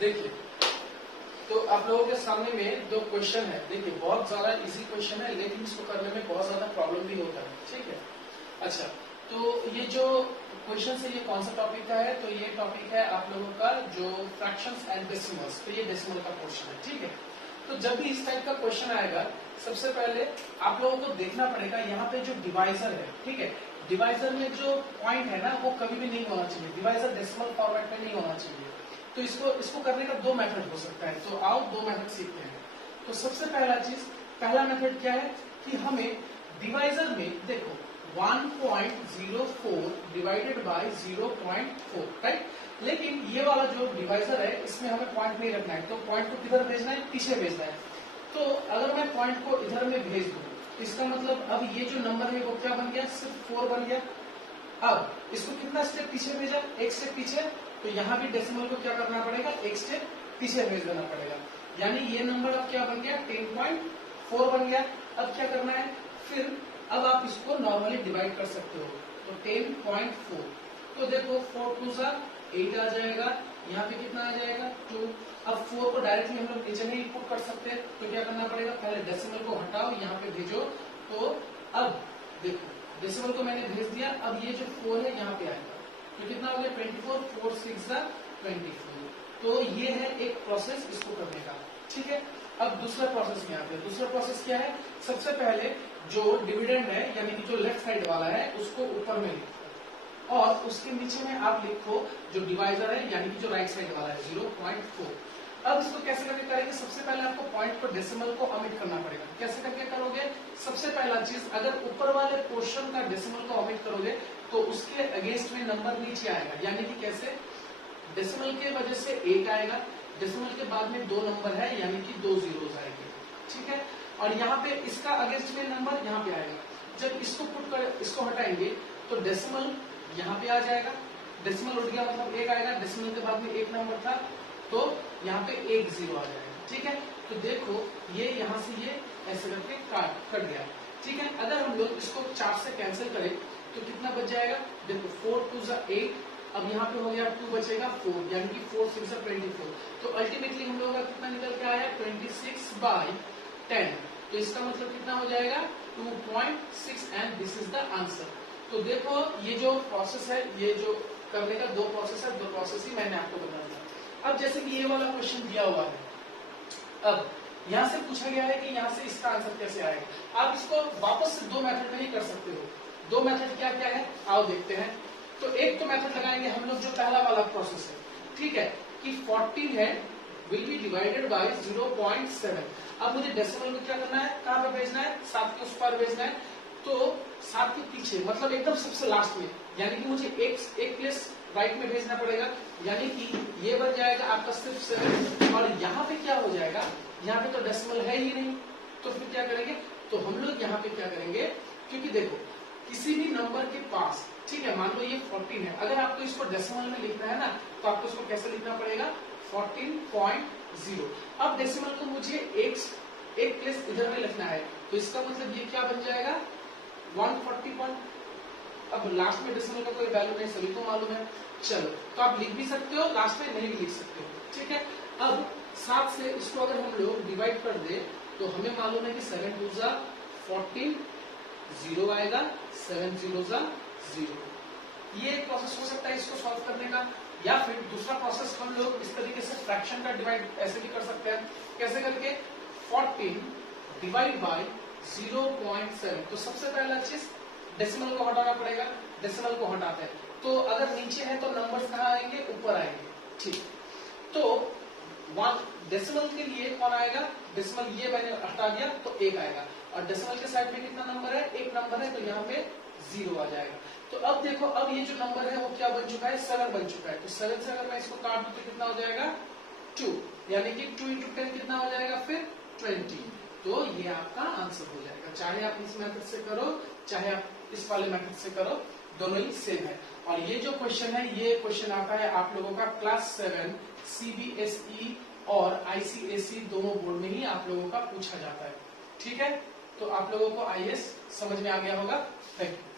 देखिए, तो आप लोगों के सामने में दो क्वेश्चन है। देखिए, बहुत ज्यादा इजी क्वेश्चन है, लेकिन इसको करने में बहुत ज्यादा प्रॉब्लम भी होता है। ठीक है, अच्छा, तो ये जो क्वेश्चन है ये कौन सा टॉपिक का है? तो ये टॉपिक है आप लोगों का जो फ्रैक्शंस एंड डेसिमल्स। तो ये डेसिमल का क्वेश्चन है। ठीक है, तो जब भी इस टाइप का क्वेश्चन आएगा, सबसे पहले आप लोगों को देखना पड़ेगा यहाँ पे जो डिवाइजर है। ठीक है, डिवाइजर में जो पॉइंट है ना, वो कभी भी नहीं होना चाहिए। डिवाइजर डेसिमल फॉर्मेट में नहीं होना चाहिए। तो इसको करने का दो मेथड हो सकता है। तो आओ दो मेथड सीखते हैं। तो सबसे पहला मेथड क्या है कि हमें डिवाइजर में देखो 1.04 डिवाइडेड बाय 0.4, राइट। लेकिन ये वाला जो डिवाइजर है इसमें हमें पॉइंट नहीं रखना है। तो पॉइंट को किधर भेजना है? पीछे भेजना है। तो अगर मैं पॉइंट को इधर में भेज दूं, इसका मतलब अब ये जो नंबर है वो क्या बन गया? सिर्फ 4 बन गया। अब इसको कितना स्टेप पीछे भेजा? एक स्टेप पीछे। तो यहाँ भी डेसिमल को क्या करना पड़ेगा? एक स्टेप पीछे भेज देना पड़ेगा। यानी ये नंबर अब क्या बन गया? 10.4 बन गया। अब क्या करना है? फिर अब आप इसको नॉर्मली डिवाइड कर सकते हो। तो 10.4, तो देखो 4 2 सा 8 आ जाएगा। यहाँ पे कितना आ जाएगा? 2। अब 4 को डायरेक्टली हम लोग नीचे नहीं पुट कर सकते, तो क्या करना पड़ेगा? पहले डेसिमल को हटाओ, यहाँ पे भेजो। तो अब देखो डेसिमल को मैंने भेज दिया। अब ये जो 4 है यहाँ पे आएगा, तो कितना हो गया? 24। 4 6 24। तो ये है एक प्रोसेस इसको करने का। ठीक है, अब दूसरा प्रोसेस में आते हैं। दूसरा प्रोसेस क्या है? सबसे पहले जो डिविडेंड है यानी कि जो लेफ्ट साइड वाला है उसको ऊपर में लिखो, और उसके नीचे में आप लिखो जो डिवाइजर है यानी कि जो राइट साइड वाला है 0.4। अब इसको कैसे करके करेंगे? सबसे पहले आपको पॉइंट को डेसिमल को ओमिट करना पड़ेगा। कैसे करके करोगे? सबसे पहला चीज, अगर ऊपर वाले पोर्शन का डेसिमल को ओमिट करोगे तो उसके अगेंस्ट में नंबर नीचे आएगा। यानी कि कैसे? डेसिमल के वजह से 1 आएगा, डेसिमल के बाद में 2 नंबर है यानी कि 2 जीरोस आएंगे। ठीक है, और यहाँ पे इसका अगेंस्ट में नंबर यहाँ पे आएगा। जब इसको हटाएंगे तो डेसिमल यहाँ पे आ जाएगा। डेसिमल उठ गया मतलब 1 आएगा। डेसिमल के बाद में 1 नंबर था, तो यहाँ पे 1 0 आ जाएगा। ठीक है, तो देखो ये यहाँ से ये ऐसे करके कट गया। ठीक है, अगर हम लोग इसको 4 से कैंसिल करें तो कितना बच जाएगा? देखो 4 2 सा 8। अब यहाँ पे हो गया 2 बचेगा 4, यानी कि 4 6 24। तो अल्टीमेटली हम लोगों का कितना निकल के आया? 26/10। तो इसका मतलब कितना हो जाएगा? 2.6, and this is the answer. तो देखो ये जो प्रोसेस है, ये जो करने का दो प्रोसेस है, दो प्रोसेस ही मैंने आपको बता दिया। अब जैसे कि ये वाला क्वेश्चन दिया हुआ है, अब यहाँ से पूछा गया है कि यहाँ से इसका आंसर कैसे आएगा। आप इसको वापस से दो मेथड में ही कर सकते हो। दो मेथड क्या क्या है आओ देखते हैं। तो एक तो मेथड लगाएंगे हम लोग जो पहला वाला प्रोसेस है। ठीक है, कि 14 है विल बी डिवाइडेड बाय 0.7। अब मुझे डेसिमल को क्या करना है? कहाँ पे भेजना है? 7 के उस पर भेजना है। तो 7 के पीछे मतलब एकदम सबसे लास्ट में, यानी कि मुझे एक प्लेस राइट में भेजना पड़ेगा। यानी कि ये बन जाएगा आपका सिर्फ 7। और यहाँ पे क्या हो जाएगा? यहाँ पे तो डेसिमल है ही नहीं, तो फिर क्या करेंगे? तो हम लोग यहाँ पे क्या करेंगे? क्योंकि देखो किसी भी नंबर के पास, ठीक है, मान लो ये 14 है, अगर आपको इसको डेसिमल में लिखना है ना, तो आपको इसको कैसे लिखना पड़ेगा? 14.0। अब डेसिमल को मुझे एक प्लेस इधर में लिखना है, तो इसका मतलब ये क्या बन जाएगा? 140. अब लास्ट में डेसिमल का कोई वैल्यू नहीं, सभी को मालूम है। चलो, तो आप लिख भी सकते हो, लास्ट में नहीं भी लिख सकते हो। ठीक है, अब 7 से इसको अगर हम लोग डिवाइड कर दे तो हमें मालूम है कि 7 2 सा 14, 0 आएगा, 7 0 सा 0। ये एक प्रोसेस हो सकता है इसको सॉल्व करने का। या फिर दूसरा प्रोसेस हम लोग इस तरीके से फ्रैक्शन का डिवाइड ऐसे भी कर सकते हैं। कैसे करके? 14 डिवाइड बाय 0.7। तो सबसे पहला चीज डेसिमल को हटाना पड़ेगा। डेसिमल को हटाते हैं तो अगर नीचे है तो नंबर्स कहाँ आएंगे? ऊपर आएंगे। ठीक, तो डेसिमल के लिए कौन आएगा? डेसिमल ये मैंने हटा दिया तो 1 आएगा, और डेसिमल के साइड में कितना नंबर है? 1 नंबर है, तो यहाँ पे 0 आ जाएगा। तो अब देखो, अब ये जो नंबर है वो क्या बन चुका है? 7 बन चुका है। तो 7 से अगर मैं इसको काट दूं तो कितना हो जाएगा? 2, यानी कि 2 × 10 कितना हो जाएगा? फिर 20। तो ये आपका आंसर हो जाएगा। चाहे आप इस मेथड से करो, चाहे आप इस वाले मेथड से करो, दोनों ही सेम है। और ये जो क्वेश्चन है, ये क्वेश्चन आता है आप लोगों का क्लास 7 CBSE और ICSE दोनों बोर्ड में ही आप लोगों का पूछा जाता है। ठीक है, तो आप लोगों को IAS समझ में आ गया होगा। Thank you.